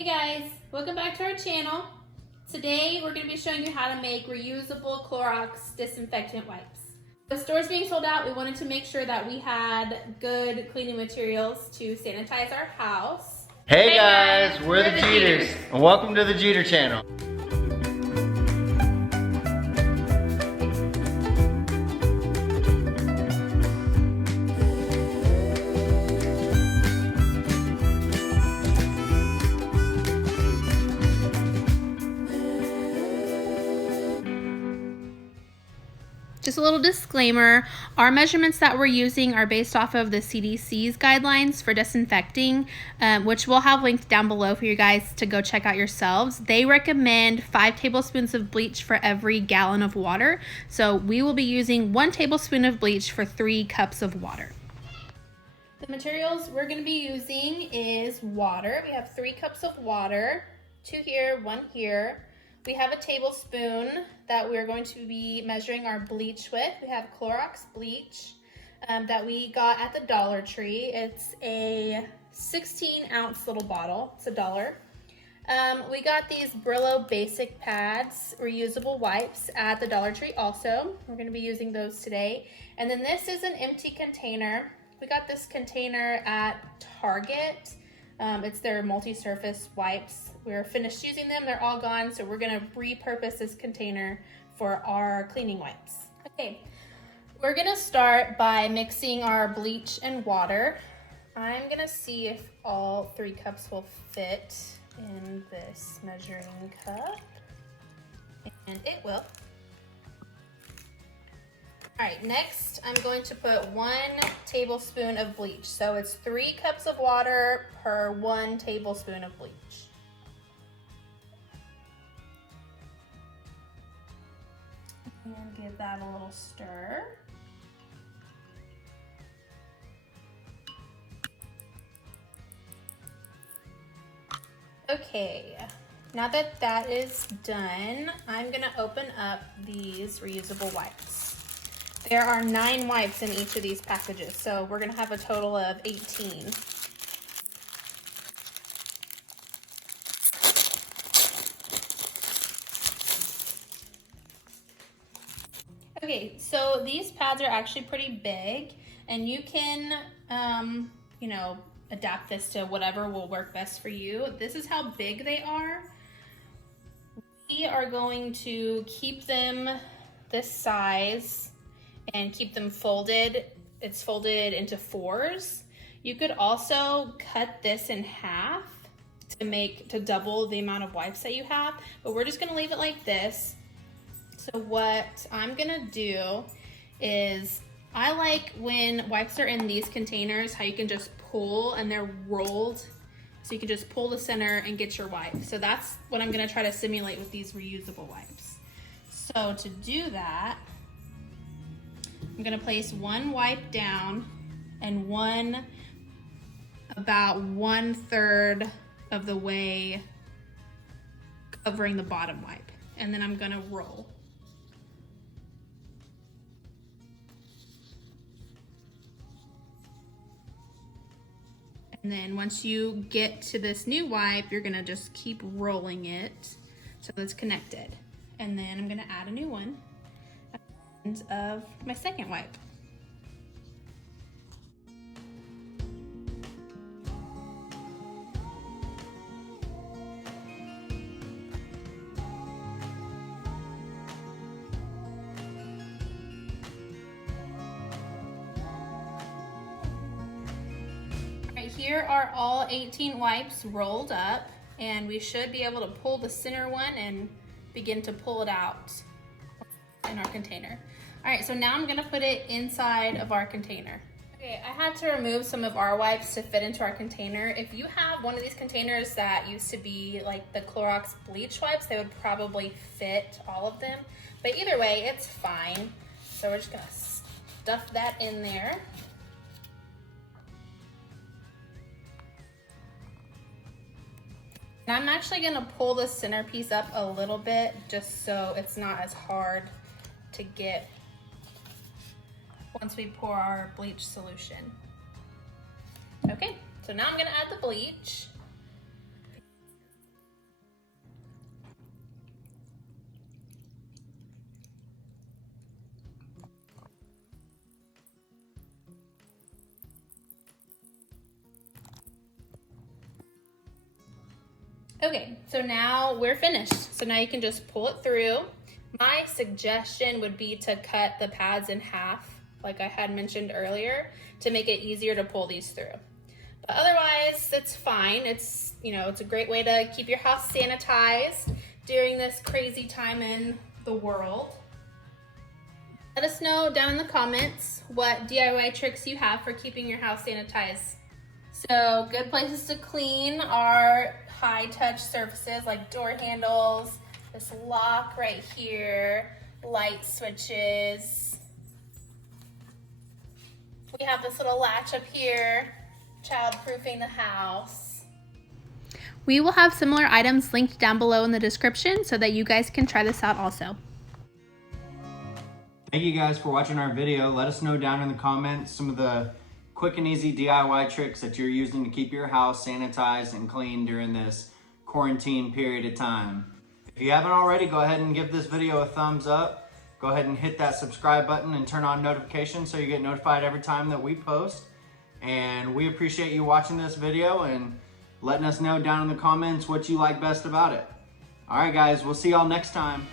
Hey guys, welcome back to our channel. Today we're going to be showing you how to make reusable Clorox disinfectant wipes. The store's being sold out. We wanted to make sure that we had good cleaning materials to sanitize our house. Hey guys, we're the Jeters, and welcome to the Jeter channel. Just a little disclaimer, our measurements that we're using are based off of the CDC's guidelines for disinfecting, which we'll have linked down below for you guys to go check out yourselves. They recommend 5 tablespoons of bleach for every gallon of water. So we will be using 1 tablespoon of bleach for 3 cups of water. The materials we're going to be using is water. We have 3 cups of water, 2 here, 1 here. We have a tablespoon that we're going to be measuring our bleach with. We have Clorox bleach that we got at the Dollar Tree. It's a 16-ounce little bottle. It's $1. We got these Brillo Basic Pads reusable wipes at the Dollar Tree also. We're going to be using those today. And then this is an empty container. We got this container at Target. It's their multi-surface wipes. We're finished using them, they're all gone, so we're gonna repurpose this container for our cleaning wipes. Okay, we're gonna start by mixing our bleach and water. I'm gonna see if all 3 cups will fit in this measuring cup, and it will. All right, next I'm going to put 1 tablespoon of bleach. So it's 3 cups of water per 1 tablespoon of bleach. And give that a little stir. Okay, now that that is done, I'm gonna open up these reusable wipes. There are 9 wipes in each of these packages, so we're gonna have a total of 18. Okay, so these pads are actually pretty big, and you can, adapt this to whatever will work best for you. This is how big they are. We are going to keep them this size and keep them folded. It's folded into 4s. You could also cut this in half to double the amount of wipes that you have, but we're just gonna leave it like this. So what I'm gonna do is, I like when wipes are in these containers, how you can just pull and they're rolled. So you can just pull the center and get your wipe. So that's what I'm gonna try to simulate with these reusable wipes. So to do that, I'm gonna place 1 wipe down and one about 1/3 of the way covering the bottom wipe. And then I'm gonna roll. And then once you get to this new wipe, you're gonna just keep rolling it so it's connected. And then I'm gonna add a new one at the end of my second wipe. Here are all 18 wipes rolled up, and we should be able to pull the center one and begin to pull it out in our container. All right, so now I'm gonna put it inside of our container. Okay, I had to remove some of our wipes to fit into our container. If you have one of these containers that used to be like the Clorox bleach wipes, they would probably fit all of them. But either way, it's fine. So we're just gonna stuff that in there. And I'm actually gonna pull the centerpiece up a little bit just so it's not as hard to get once we pour our bleach solution. Okay, so now I'm gonna add the bleach. Okay, so now we're finished. So now you can just pull it through. My suggestion would be to cut the pads in half, like I had mentioned earlier, to make it easier to pull these through. But otherwise, it's fine. It's, you know, it's a great way to keep your house sanitized during this crazy time in the world. Let us know down in the comments what DIY tricks you have for keeping your house sanitized. So good places to clean are high touch surfaces like door handles, this lock right here, light switches. We have this little latch up here, child-proofing the house. We will have similar items linked down below in the description so that you guys can try this out also. Thank you guys for watching our video. Let us know down in the comments some of the quick and easy DIY tricks that you're using to keep your house sanitized and clean during this quarantine period of time. If you haven't already, go ahead and give this video a thumbs up. Go ahead and hit that subscribe button and turn on notifications so you get notified every time that we post. And we appreciate you watching this video and letting us know down in the comments what you like best about it. All right, guys, we'll see y'all next time.